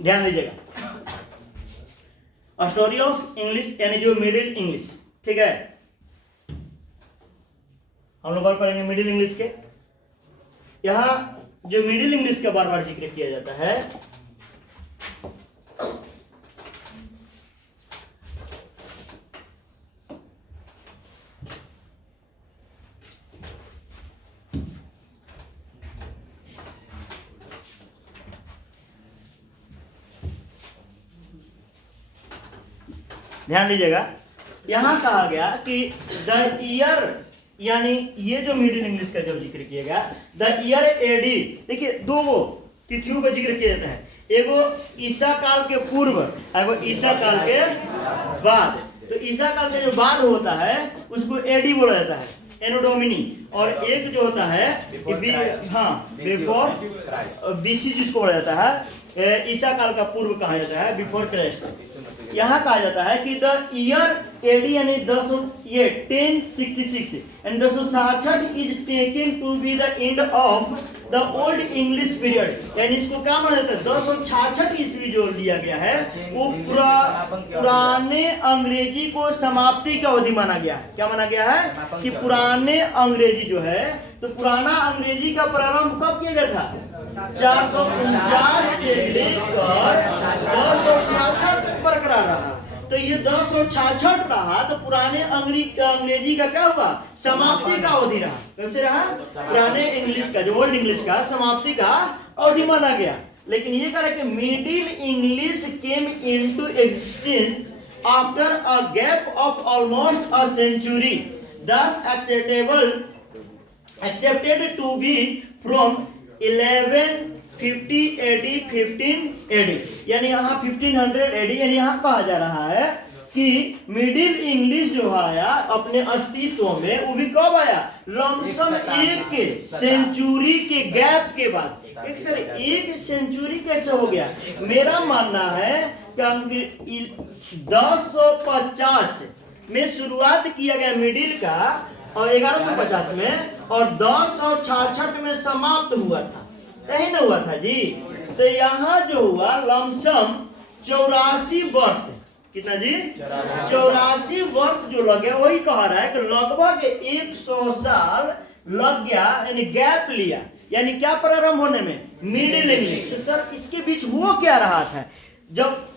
ध्यान दीजिएगा, story of English यानी जो मिडिल इंग्लिश, ठीक है। हम लोग बात करेंगे मिडिल इंग्लिश के। यहां जो मिडिल इंग्लिश का बार बार जिक्र किया जाता है, ध्यान दीजिएगा, यहां कहा गया कि द ईयर, यानी ये जो मिडिल इंग्लिश का जब जिक्र किया गया, द ईयर एडी, देखिए दो तिथियों का जिक्र किया जाता है, एगो ईसा काल के पूर्व, एगो ईसा काल के बाद। तो ईसा काल के जो बाद होता है उसको एडी बोला जाता है, एनो डोमिनी, और एक जो होता है बिफोर बीसी जिसको बोला जाता है, ईसा काल का पूर्व कहा जाता है, बिफोर क्राइस्ट। यहाँ कहा जाता है कि द ईयर एडी यानी 1066 and 1066 is taken to be the end of the old English period, यानी इसको क्या माना जाता है, 1066 ईस्वी जो लिया गया है वो पुराने अंग्रेजी को समाप्ति की अवधि माना गया है। क्या माना गया है कि पुराने अंग्रेजी जो है, तो पुराना अंग्रेजी का प्रारंभ कब किया गया था, 449 से लेकर 1066 तक बरकरार रहा। तो ये 1066 रहा, तो पुराने अंग्रेजी का क्या हुआ, समाप्ति का अवधि रहा। कैसे रहा, पुराने इंग्लिश का, जो ओल्ड इंग्लिश का समाप्ति का अवधि माना गया। लेकिन ये कह रहा है कि middle English came into existence after a gap of almost a century, thus accepted to be from 1150 AD 15 AD, यानी यहाँ 1500 AD, यानी यहाँ कहा जा रहा है कि मिडिल इंग्लिश जो आया अपने अस्तित्व में, वो भी कब आया, लमसम एक सेंचुरी के गैप के बाद। एक सेंचुरी कैसे हो गया, मेरा मानना है कि 1050 में शुरुआत किया गया मिडिल का, और 1150 में, और 1066 में समाप्त हुआ था, कहीं ना हुआ था जी। तो यहाँ जो हुआ लमसम 84 वर्ष, कितना जी, 84 वर्ष जो लगे, वही कह रहा है कि लगभग 100 साल लग गया, यानी गैप लिया, यानी क्या प्रारंभ होने में, मिडिल इंग्लिश। तो सर इसके बीच वो क्या रहा था, जब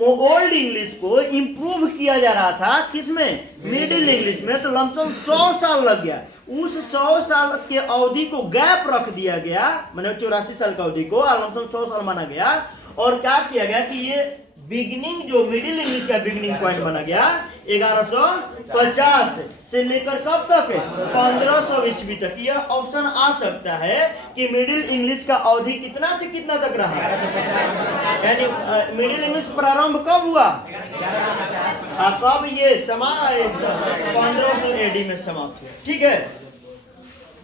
ओल्ड इंग्लिश को इंप्रूव किया जा रहा था, किसमें, मिडिल इंग्लिश में, तो लमसम 100 साल लग गया। उस 100 साल के अवधि को गैप रख दिया गया, मतलब 84 साल का अवधि को लमसम 100 साल माना गया, और क्या किया गया कि ये बिगिनिंग जो मिडिल इंग्लिश का बिगिनिंग पॉइंट बना गया 1150 से लेकर कब तक, 1500 ईस्वी तक। यह ऑप्शन आ सकता है कि मिडिल इंग्लिश का अवधि कितना से कितना तक रहा, यानी मिडिल इंग्लिश प्रारंभ कब हुआ, कब ये 1500 एडी में समाप्त हुआ, ठीक है।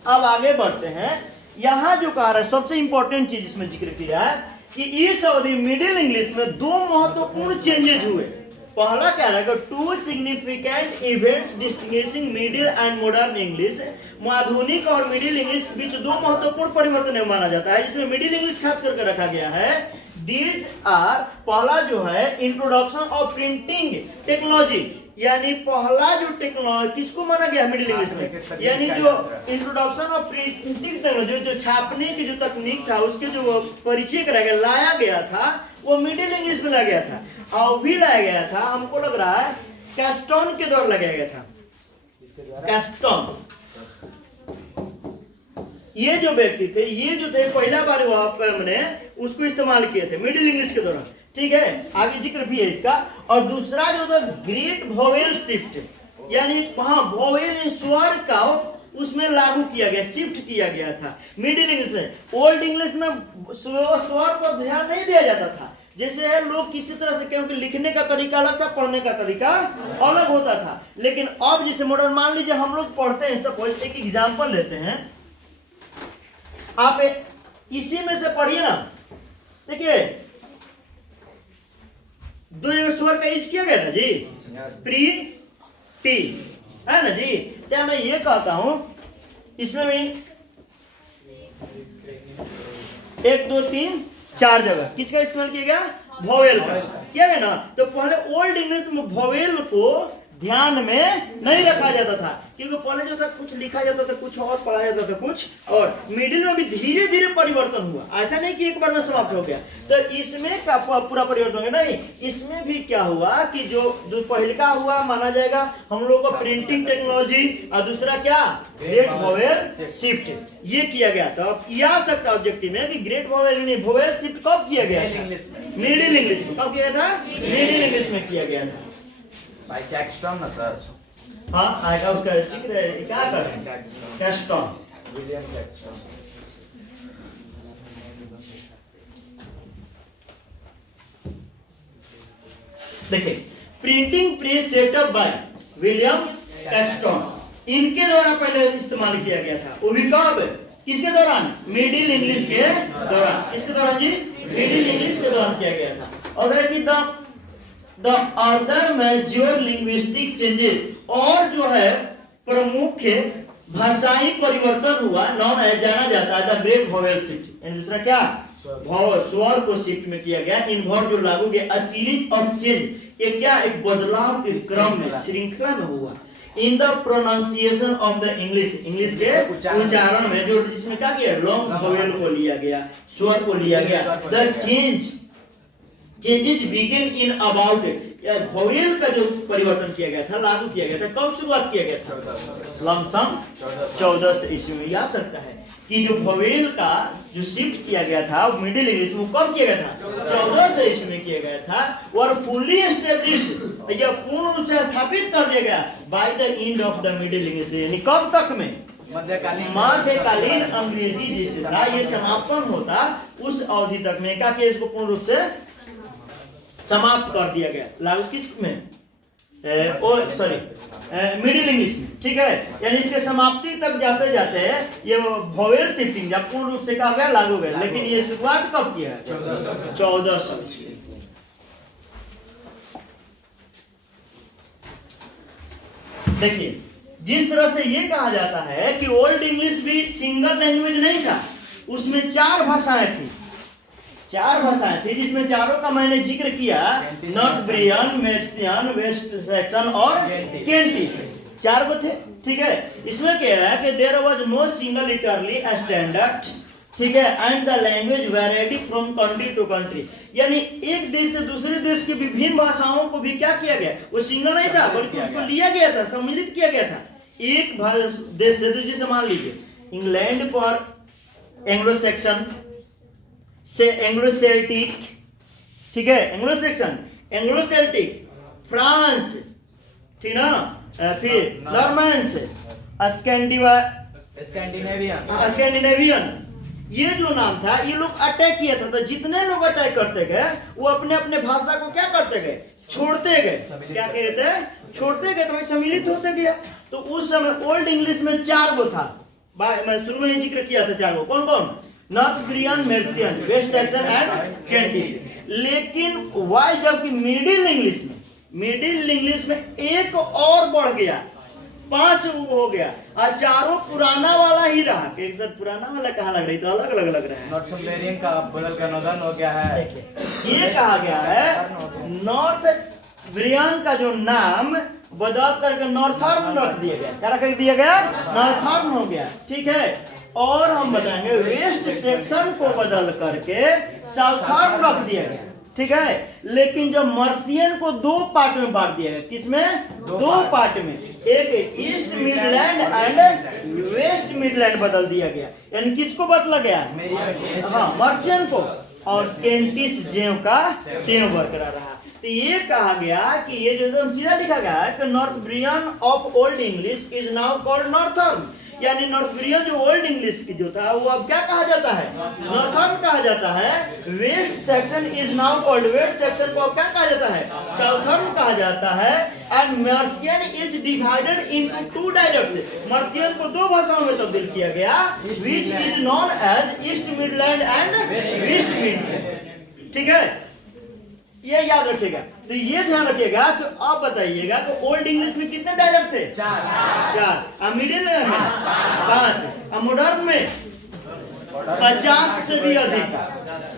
अब आगे बढ़ते हैं, यहाँ जो कहा रहा है सबसे इंपॉर्टेंट चीज इसमें जिक्र किया है कि इस अवधि मिडिल इंग्लिश में दो महत्वपूर्ण चेंजेस हुए। पहला क्या रहेगा, two significant events distinguishing middle and modern English, आधुनिक और मिडिल इंग्लिश के बीच दो महत्वपूर्ण परिवर्तन माना जाता है, इसमें मिडिल इंग्लिश खास करके रखा गया है। दीज आर, पहला जो है इंट्रोडक्शन ऑफ प्रिंटिंग टेक्नोलॉजी, यानी पहला जो टेक्नोलॉजी किसको माना गया मिडिल इंग्लिश में, यानी जो इंट्रोडक्शन ऑफ प्रिंटिंग टेक्नोलॉजी, जो छापने की जो तकनीक था उसके जो परिचय कराया गया, लाया गया था, वो मिडिल इंग्लिश में लाया गया था। और भी लाया गया था, हमको लग रहा है कैस्टन के दौर लगाया गया था, कैस्टन। ये जो व्यक्ति थे, ये जो थे पहला बार वहां पर मैंने उसको इस्तेमाल किए थे मिडिल इंग्लिश के दौरान, ठीक है, आगे जिक्र भी है इसका। और दूसरा जो था ग्रेट वोवेल शिफ्ट, यानी वहां वोवेल स्वर का उसमें लागू किया गया, शिफ्ट किया गया था मिडिल इंग्लिश में। ओल्ड इंग्लिश में स्वर पर ध्यान नहीं दिया जाता था, जैसे लोग किसी तरह से, क्योंकि लिखने का तरीका अलग था, पढ़ने का तरीका अलग होता था। लेकिन अब जैसे मॉडर्न, मान लीजिए हम लोग पढ़ते हैं, सपोज एक एग्जाम्पल लेते हैं, आप इसी में से पढ़िए ना, देखिए दो स्वर का यूज किया गया था जी, प्री टी, है ना जी। चाहे मैं ये कहता हूं, इसमें भी 1 2 3 4 जगह किसका इस्तेमाल किया गया? वोवेल का किया गया ना। तो पहले ओल्ड इंग्लिश में वोवेल को ध्यान में नहीं रखा जाता था, क्योंकि पहले जो था कुछ लिखा जाता था, कुछ और पढ़ा जाता था, कुछ और मिडिल में भी धीरे धीरे परिवर्तन हुआ। ऐसा नहीं कि एक बार में समाप्त हो गया। तो इसमें का पूरा परिवर्तन हो गया नहीं, इसमें भी क्या हुआ कि जो पहले का हुआ माना जाएगा हम लोगों को प्रिंटिंग टेक्नोलॉजी, और दूसरा क्या ग्रेट वोवेल शिफ्ट, ये किया गया। तो अब ये आ सकता है ऑब्जेक्टिव में कि ग्रेट वोवेल नहीं वोवेल शिफ्ट कब किया गया था? मिडिल इंग्लिश में। कब किया था? मिडिल इंग्लिश में किया गया था। भाई कैक्सटन ना सर। हाँ आएगा उसका जिक्र है, क्या कर रहे हैं? Caxton, William Caxton. देखिए printing press setup by William Caxton, इनके द्वारा पहले इस्तेमाल किया गया था। वो भी कब? किसके दौरान? मिडिल इंग्लिश के दौरान। किसके दौरान जी? मिडिल इंग्लिश के दौरान किया गया था। और है The other major linguistic changes, और जो है प्रमुख भाषाई परिवर्तन हुआ नॉन है जाना जाता है द ग्रेट वोवेल शिफ्ट। दूसरा क्या? स्वर को शिफ्ट में किया गया। इन्वॉल्व जो लागू किया अ सीरीज ऑफ चेंज, ये क्या एक बदलाव के क्रम में श्रृंखला में हुआ। In the pronunciation of the English, English के उच्चारण में जो जिसमें क्या किया लॉन्ग वोवेल को लिया गया, स्वर को लिया गया। The changes begin in about, vowel का जो परिवर्तन किया गया था लागू किया गया था कब शुरुआत किया गया था? लमसम 1400 ईस्वी में। आ सकता है कि जो वोवेल का जो शिफ्ट किया गया था मिडिल इंग्लिश में कब किया गया था? 1400 ईस्वी में किया गया था। और फुल्ली एस्टेब्लिश्ड, यह पूर्ण रूप से स्थापित कर दिया गया by the end of the middle English, यानी कब तक में? मध्यकालीन अंग्रेजी जिससे था ये समापन होता उस अवधि तक में क्या किया इसको पूर्ण रूप से समाप्त कर दिया गया। लागू किस में? मिडिल इंग्लिश में। ठीक है, यानी इसके समाप्ति तक जाते जाते ये वोवेल शिफ्टिंग जब पूर्ण रूप से कहा गया लागू गया। लेकिन ये शुरुआत कब किया? 1400। देखिए जिस तरह से ये कहा जाता है कि ओल्ड इंग्लिश भी सिंगल लैंग्वेज नहीं था, उसमें 4 भाषाएं थी। 4 भाषाएं थी जिसमें चारों का मैंने जिक्र किया, नॉर्थब्रियन, मेर्सियन, वेस्ट सैक्सन और केंटिश, 4 को थे। ठीक है, इसमें क्या है कि there was no single literally standard, ठीक है, and the language varied from country to country, यानी एक देश से दूसरे देश की विभिन्न भाषाओं को भी क्या किया गया, वो सिंगल नहीं था बल्कि उसको लिया गया था, सम्मिलित किया गया था। एक देश से दूसरे से, मान लीजिए इंग्लैंड पर एंग्लो सैक्सन से एंग्लो सेल्टिक, ठीक है, Anglo Saxon, Anglo Celtic, France, ठीक ना, फिर नॉर्मन्स, स्कैंडिनेवियन, ये जो नाम था ये लोग अटैक किया था। तो जितने लोग अटैक करते गए वो अपने अपने भाषा को क्या करते गए? छोड़ते गए। क्या कहते हैं? छोड़ते गए, तो सम्मिलित होते गया। तो उस समय ओल्ड इंग्लिश में 4 गो था, मैं शुरू में जिक्र किया था 4 गो। कौन कौन? नॉर्थब्रियन, मेर्सियन, वेस्ट सैक्सन एंड केंटिश। लेकिन वाई जबकि मिडिल इंग्लिश में एक और बढ़ गया, 5 हो गया, और 4 पुराना वाला ही रहा। एक साथ पुराना वाला कहाँ लग रही, तो अलग अलग लग रहा है। नॉर्थम्बेरियन का बदल कर नॉर्दर्न हो गया है। ये कहा गया है नॉर्थब्रियन का जो नाम बदल करके नॉर्थर्न रख दिया गया। क्या रख दिया गया? नॉर्थर्न हो गया। ठीक है, और हम बताएंगे वेस्ट सेक्शन को बदल करके साउथर्न रख दिया गया। ठीक है, लेकिन जब मर्सियन को 2 पार्ट में बांट दिया गया। किसमें? 2 पार्ट में, एक east Midland and West Midland बदल दिया गया। यानी किसको बदला गया? हाँ, मर्सियन को। और केंटिश जेव का तेव बरकरार रहा। तो ये कहा गया कि ये जो सीधा लिखा गया है कि Northumbrian of old English is now called northern, यानी नॉर्थब्रियन जो ओल्ड इंग्लिश की जो था वो अब क्या कहा जाता है? नॉर्थर्न कहा जाता है। West section is now called, west section को अब क्या कहा जाता है? साउथर्न कहा जाता है। And Mercian is divided into 2 dialects, Mercian को 2 भाषाओं में तब्दील किया गया, which is known as East Midland and West Midland. ठीक है, ये याद रखिएगा। तो ये ध्यान रखिएगा। तो आप बताइएगा कि ओल्ड इंग्लिश में कितने डायलेक्ट थे? 4। और मिडिल में 5, और मॉडर्न में 50 से भी अधिक,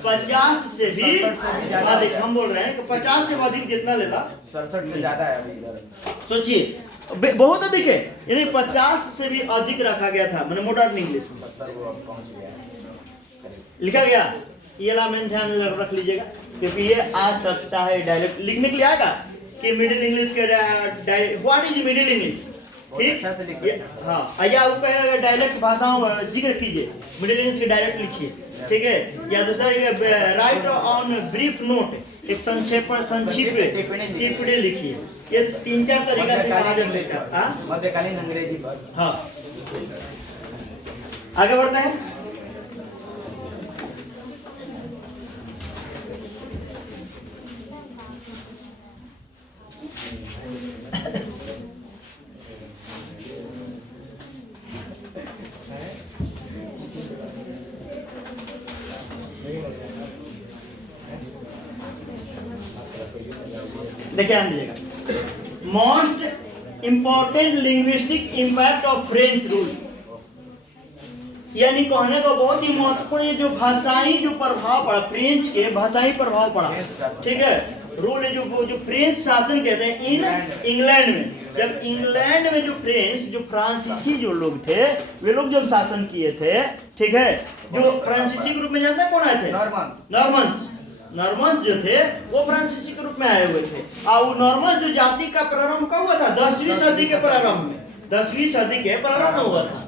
50 से भी अधिक हम बोल रहे हैं कि 50 से अधिक जितना लेगा 67 से ज्यादा है अभी इधर। सोचिए बहुत अधिक है, यानी 50 से भी अधिक रखा गया था मैंने मॉडर्न इंग्लिश में 70 वो अब पहुंच गया है। लिखा गया। ये लाइन ध्यान रख लीजिएगा क्योंकि ये आ सकता है डायरेक्ट लिखने के लिए आएगा कि मिडिल इंग्लिश के व्हाट इज मिडिल इंग्लिश, ठीक अच्छा से लिख सकते हैं। हाँ या ऊपर डायलेक्ट भाषाओं जिक्र कीजिए, मिडिल इंग्लिश के डायरेक्ट लिखिए, ठीक है। या दूसरा राइट ऑन ब्रीफ नोट, एक संक्षिप्त टिप्पणी लिखिए। ये 3-4 तरीका से कहा जा सकता है। मध्यकालीन अंग्रेजी पर। हाँ आगे बढ़ते हैं। देखिए ध्यान दीजिएगा, most important linguistic impact of French rule, यानी कहने को बहुत ही महत्वपूर्ण जो भाषाई जो प्रभाव पड़ा, फ्रेंच के भाषाई प्रभाव पड़ा, ठीक है। रूल जो फ्रेंच शासन कहते हैं इन इंग्लैंड में, जब इंग्लैंड में जो फ्रेंच जो फ्रांसीसी जो लोग थे वे लोग जब शासन किए थे, ठीक है। जो फ्रांसीसी के रूप में जानते हैं कौन आए थे? नॉर्मन्स जो थे वो फ्रांसीसी के रूप में आए हुए थे। और वो नॉर्मन्स जो जाति का प्रारंभ कब हुआ था? 10वीं सदी के प्रारंभ में, 10वीं सदी के प्रारंभ में हुआ था।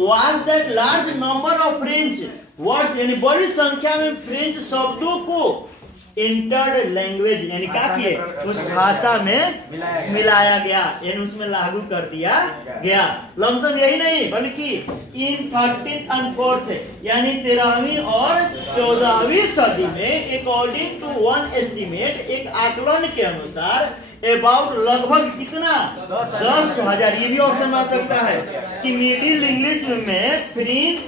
Was that large number of French words, यानी बड़ी संख्या में फ्रेंच शब्दों को इंटर्ड लैंग्वेज यानी क्या किए उस भाषा में मिलाया गया, यानी उसमें लागू कर दिया गया। लमसम यही नहीं बल्कि इन 13th and 4th यानी 13वीं और 14वीं सदी में अकॉर्डिंग टू वन एस्टिमेट, एक आकलन के अनुसार अबाउट लगभग कितना 10,000, ये भी ऑप्शन आ सकता है कि मिडिल इंग्लिश में फ्रेंच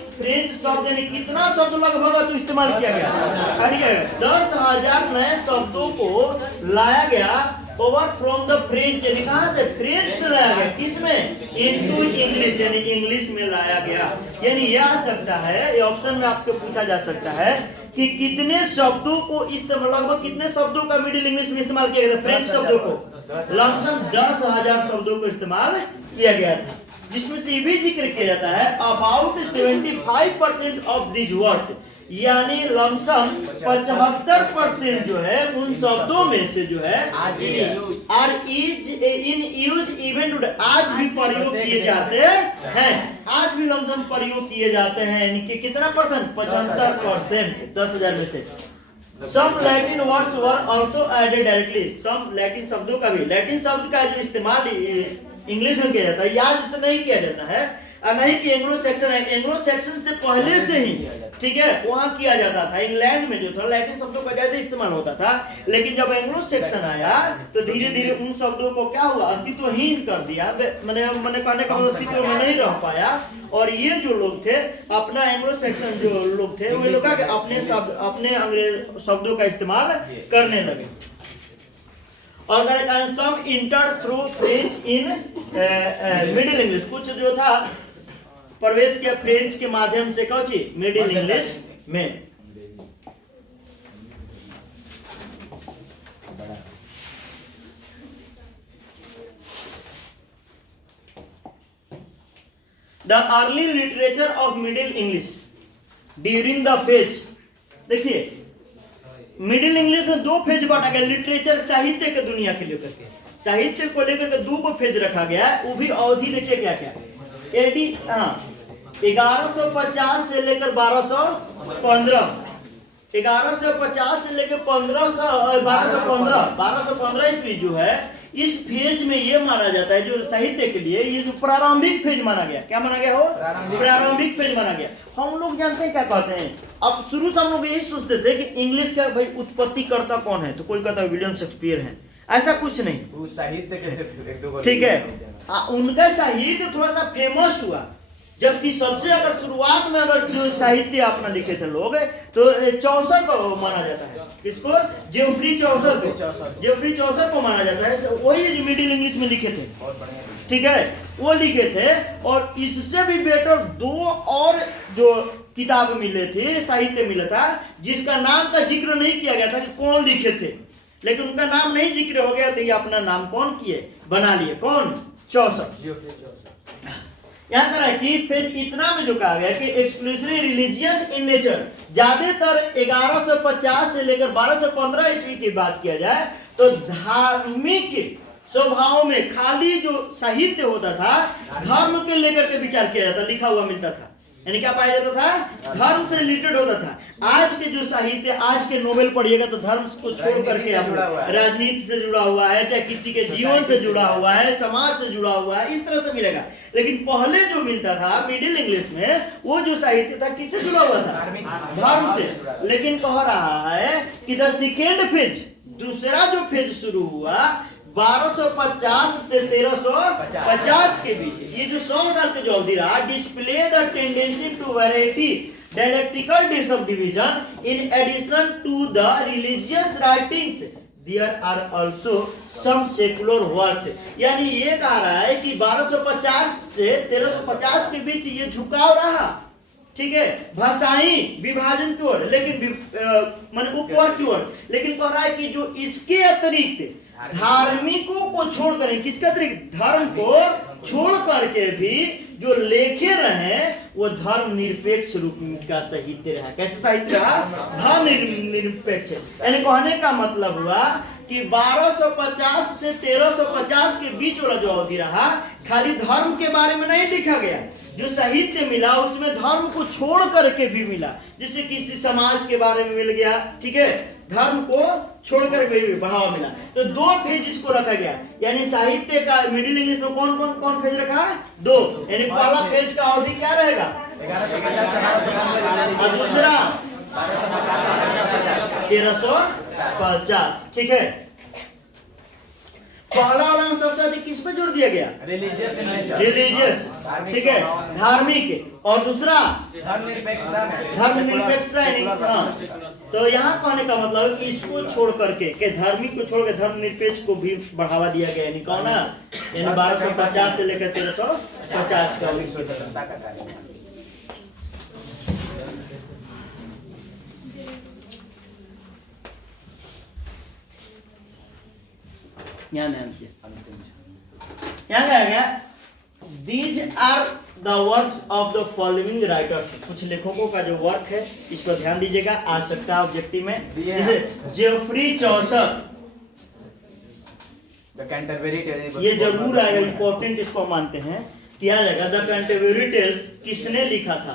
शब्द यानी कितना शब्द लगभग तो इस्तेमाल किया गया, 10,000 नए शब्दों को लाया गया ओवर फ्रॉम द फ्रेंच, यानी कहां से? फ्रेंच से लाया गया, किसमें? इनटू इंग्लिश, यानी इंग्लिश में लाया गया। यानी यह आ सकता है, ये ऑप्शन में आपको पूछा जा सकता है कि कितने शब्दों को इस्तेमाल, लगभग कितने शब्दों का मिडिल इंग्लिश में इस्तेमाल किया गया था? फ्रेंच शब्दों को लमसम 10,000 शब्दों को इस्तेमाल किया गया था, जिसमें से भी जिक्र किया जाता है अबाउट 75% ऑफ दिस वर्ड्स, यानी लमसम 75% जो है उन शब्दों में से जो है are is in use even today, आज भी प्रयोग किए जाते हैं, आज भी लमसम प्रयोग किए जाते हैं, यानी कि कितना परसेंट? 75%, 10,000 में से। Some Latin words were also added directly, some Latin शब्दों का भी, लैटिन शब्द का जो इस्तेमाल इंग्लिश में किया जाता है याद से नहीं किया जाता है, और नहीं कि एंग्लो सेक्शन है, एंग्लो सेक्शन से पहले से ही, ठीक है, वहां किया जाता था। इंग्लैंड में जो था लैटिन शब्दों का ज्यादा इस्तेमाल होता था, लेकिन जब एंग्लो सेक्शन आया तो धीरे धीरे उन शब्दों को क्या हुआ? अस्तित्वहीन कर दिया, मैंने कहने का अस्तित्व में नहीं रह पाया। और ये जो लोग थे अपना एंग्लो सेक्शन जो लोग थे वे लोग अपने अंग्रेज शब्दों का इस्तेमाल करने लगे। और some enter through French in middle English, कुछ जो था प्रवेश किया फ्रेंच के माध्यम से कौची मिडिल इंग्लिश में। The early literature of middle English during the phase, देखिए मिडिल इंग्लिश में 2 फेज बांटा गया, लिटरेचर साहित्य के दुनिया के लेकर के, साहित्य को लेकर के 2 फेज रखा गया है। वो भी अवधि देखिए क्या क्या एडी 1150 से लेकर 1215, 1150 से लेकर 1215 ईस्वी जो है, इस फेज में ये माना जाता है जो साहित्य के लिए ये जो प्रारंभिक फेज माना गया। क्या माना गया हो? प्रारंभिक फेज माना गया। हम लोग जानते हैं क्या कहते हैं, अब शुरू से हम लोग यही सोचते थे कि इंग्लिश का भाई उत्पत्ति करता कौन है, तो कोई कहता है विलियम शेक्सपियर है, ऐसा कुछ नहीं। साहित्य के सिर्फ 1-2 ठीक है, उनका साहित्य थोड़ा सा फेमस हुआ, जबकि सबसे अगर शुरुआत में अगर जो साहित्य अपना लिखे थे लोग तो चौसर को माना जाता है। किसको? जेफ्री चौसर को, जेफ्री चौसर को माना जाता है। वही जो मिडिल इंग्लिश में लिखे थे, ठीक है, वो लिखे थे। और इससे भी बेटर 2 और जो किताब मिले थे, साहित्य मिला था, जिसका नाम का जिक्र नहीं किया गया था कि कौन लिखे थे, लेकिन उनका नाम नहीं जिक्र हो गया तो ये अपना नाम कौन किए, बना लिए, कौन? चौसर। यहाँ पर है कि फिर इतना में जो कहा गया कि एक्सक्लूसिवली रिलीजियस इन नेचर, ज्यादातर 1150 से लेकर 1215 ईस्वी की बात किया जाए तो धार्मिक स्वभाव में खाली जो साहित्य होता था धर्म के लेकर के विचार किया जाता, लिखा हुआ मिलता था, यानी क्या पाया जाता था, धर्म से रिलेटेड होता था। आज के जो साहित्य, आज के नोवेल पढ़िएगा तो धर्म को छोड़ करके राजनीति से जुड़ा हुआ है, चाहे किसी के जीवन से जुड़ा हुआ है, समाज से जुड़ा हुआ है, इस तरह से मिलेगा। लेकिन पहले जो मिलता था मिडिल इंग्लिश में, वो जो साहित्य था किससे जुड़ा हुआ था, धर्म से। लेकिन कह रहा है कि द सेकेंड फेज, दूसरा जो फेज शुरू हुआ 1250 से 1350 के बीच, ये जो 100 साल के जो अवधि रहा, display the tendency to variety dialectical subdivision in addition to the religious writings there are also some secular works। यानी ये कह रहा है कि 1250 से 1350 के बीच ये झुकाव रहा, ठीक है, भाषाई विभाजन की ओर, लेकिन मन उपवाद की ओर, लेकिन कह रहा है कि जो इसके अतिरिक्त धार्मिकों को छोड़ कर, किसके अतिरिक्त, धर्म को छोड़ करके भी जो लेखे रहे वो धर्म निरपेक्ष रूप का साहित्य रहा। कैसे साहित्य रहा, धर्म निरपेक्ष। यानी कहने का मतलब हुआ कि 1250 से 1350 के बीच वाला जो अवधि रहा, खाली धर्म के बारे में नहीं लिखा गया, जो साहित्य मिला उसमें धर्म को छोड़ करके भी मिला, जिससे किसी समाज के बारे में मिल गया, ठीक है, धर्म को छोड़कर भी बढ़ावा मिला। तो दो फेज इसको रखा गया, यानी साहित्य का मिडिल इंग्लिश में कौन फेज रखा है, दो। यानी पहला फेज का अवधि क्या रहेगा, 1150, और दूसरा 1350, ठीक है। पहला वाला में सबसे अधिक किस पे जोर दिया गया, रिलीजियस, ठीक है, धार्मिक, और दूसरा धर्म निरपेक्षता। तो यहाँ कहने का मतलब है कि इसको छोड़ करके, के धार्मिक को छोड़ के धर्म निरपेक्ष को भी बढ़ावा दिया गया, यानी कौन है, यानी 1250 से लेकर 1350 का। यहाँ क्या गया, These are the works of the following writers। कुछ लेखकों का जो वर्क है इस पर ध्यान दीजिएगा, आ सकता है ऑब्जेक्टिव में, जैसे जेफरी चौसर, ये जरूर आएगा, इंपॉर्टेंट इसको मानते हैं, किया जाएगा। द कैंटरबरी टेल्स किसने लिखा था,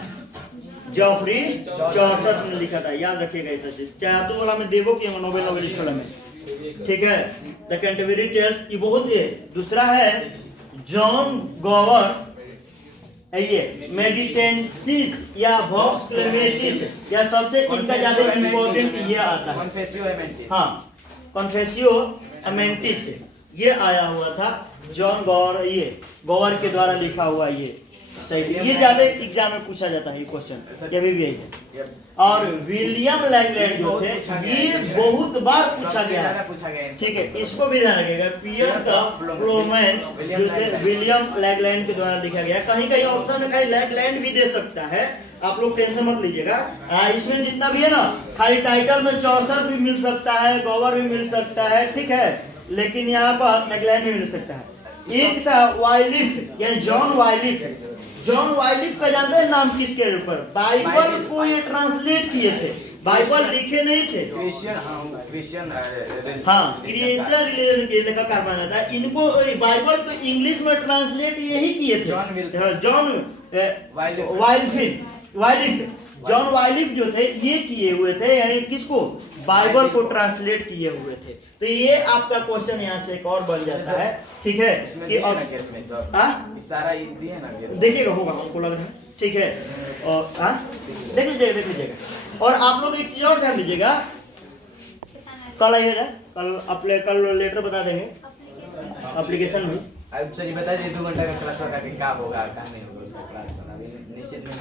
जेफरी चौसर ने लिखा था, याद रखिएगा ऐसा चीज, चाहे तो वाला में देवो कि नोबेल नोबेलिस्ट वाला में, ठीक है। द कैंटरबरी टेल्स ये बहुत है। दूसरा है जॉन गॉवर, ये मेडिटेंसिस या वॉक्स क्लेमेटिस, या सबसे इनका ज्यादा इंपॉर्टेंट ये आता है, हाँ, कॉन्फेसियो अमेंटिस, ये आया हुआ था जॉन गॉवर, ये गॉवर के द्वारा लिखा हुआ, ये सही, ये ज्यादा एग्जाम में पूछा जाता है ये क्वेश्चन, कभी भी है। और विलियम लैंगलैंड जो थे, ये बहुत बार पूछा गया है, ठीक है, इसको भी ध्यान रखिएगा। पियर्स ऑफ प्लोमैन जो थे विलियम लैंगलैंड के द्वारा लिखा गया। कहीं कहीं ऑप्शन में खाली लैंगलैंड भी दे सकता है, आप लोग टेंशन मत लीजिएगा। इसमें जितना भी है ना, खाली टाइटल में चौसर भी मिल सकता है, गॉवर भी मिल सकता है, ठीक है, लेकिन यहाँ पर लैंगलैंड भी मिल सकता है। एक था वाइलिफ, यानी जॉन वाइलिफ। जॉन वाइलिफ का जानते हैं नाम किसके ऊपर, बाइबल को ये ट्रांसलेट किए थे, बाइबल लिखे नहीं थे, क्रिश्चियन रिलीजन के लेखक माना जाता है। इनको बाइबल को इंग्लिश में ट्रांसलेट यही किए थे, जॉन वाइलिफ, जॉन वाइलिफ जो थे ये किए हुए थे, यानी किसको, बाइबल को ट्रांसलेट किए हुए थे। तो ये आपका क्वेश्चन यहाँ से एक और बन जाता है, ठीक है, कि और देखिएगा, होगा हमको लग रहा है, ठीक है, और देख लीजिएगा। और आप लोग एक चीज और ध्यान दीजिएगा, कल आइएगा, कल लेटर बता देंगे, एप्लीकेशन में सर बता दीजिए 2 घंटा का क्लास होगा कि क्या होगा क्या नहीं होगा उसका क्लास बना निश्चित नहीं,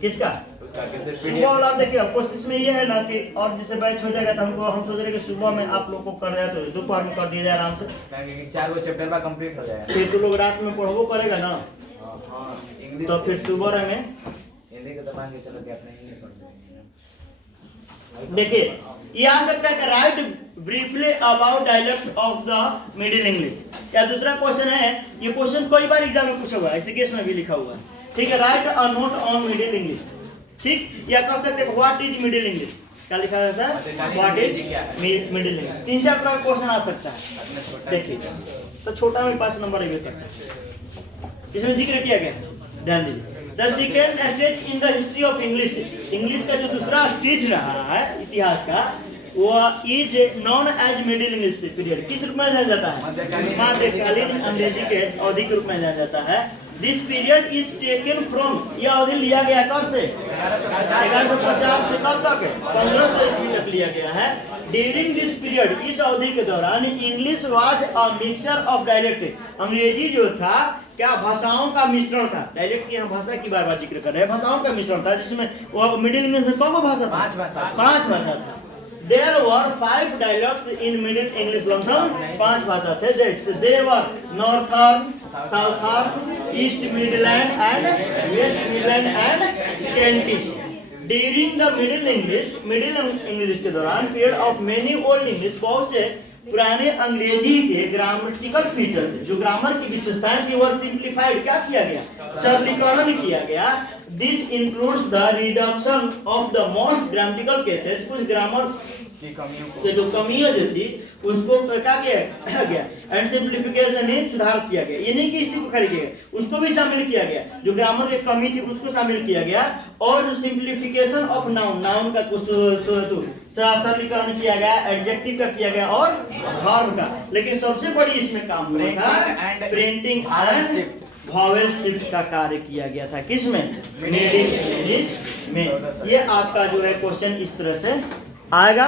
किसका, उसका कैसे सुबह वाला। देखिए कोशिश में ये है ना कि और जैसे बैच हो जाएगा तो हम सोच रहे कि सुबह में आप लोग को कर दिया तो दोपहर में कर दिया जाए आराम से, 4 गो चैप्टर बा कंप्लीट हो जाएगा, फिर तो लोग रात में पढ़बो करेगा ना, हां इंग्लिश तो फिर सुबह में हिंदी का मान के चलो कि आप नहीं पढ़ सकते। देखिए ये आ सकता है right briefly about dialect of the middle English, या दूसरा क्वेश्चन है, ये क्वेश्चन कई बार एग्जाम में पूछा हुआ है, ऐसे केस में भी लिखा हुआ है, ठीक है, right a note on middle English, ठीक, या कह सकते हैं व्हाट इज मिडिल इंग्लिश, क्या लिखा रहता है, व्हाट इज मिडिल इंग्लिश, 3-4 तरह का क्वेश्चन आ सकता है। देखिए तो छोटा में 5 नंबर ये करता है, इसमें जिक्र किया गया, ध्यान दीजिए। The second stage in the history of English, English का जो दूसरा स्टेज रहा है इतिहास का, वो is known as middle English period, किस रूप में जाना जाता है, मध्यकालीन अंग्रेजी के अवधि के रूप में जाना जाता है। This period is taken from, यह अवधि लिया गया कब से, 1150 से कब तक, 1500 ईस्वी तक लिया गया है। ड्यूरिंग दिस पीरियड, इस अवधि के दौरान English was a mixture of dialect, अंग्रेजी जो था क्या भाषाओं का मिश्रण था, डायलेक्ट की हम भाषा की बार बार जिक्र कर रहे हैं, भाषाओं का मिश्रण था, जिसमें वो मिडिल इंग्लिश में कौन भाषा था, 5 भाषा था। There were 5 dialects in Middle English, lump sum 5 भाषा थे, they were Northern, Southern, East Midland and West Midland and Kentish. During the Middle English के दौरान period of many old English, बहुत से पुराने अंग्रेजी के ग्रामेटिकल फीचर थे, जो ग्रामर की विशेषताएं थी वह सिंप्लीफाइड क्या किया गया, सरलीकरण किया गया। This includes the reduction of the most grammatical cases, कुछ ग्रामर की जो कमियां जो थी उसको क्या किया गया, एंड सिंप्लीफिकेशन में सुधार किया गया, ये नहीं कि इसी को खाली किया गया, उसको भी शामिल किया गया, जो ग्रामर की कमी थी उसको शामिल किया गया, और जो सिंप्लीफिकेशन ऑफ नाउन, नाउन का कुछ सरलीकरण किया गया, एडजेक्टिव का किया गया और वर्ब का। लेकिन सबसे बड़ी इसमें काम हुआ था प्रिंटिंग एंड वॉवेल शिफ्ट का कार्य किया गया था, किसमें, मिडिल इंग्लिश में। ये आपका जो है क्वेश्चन इस तरह से आएगा।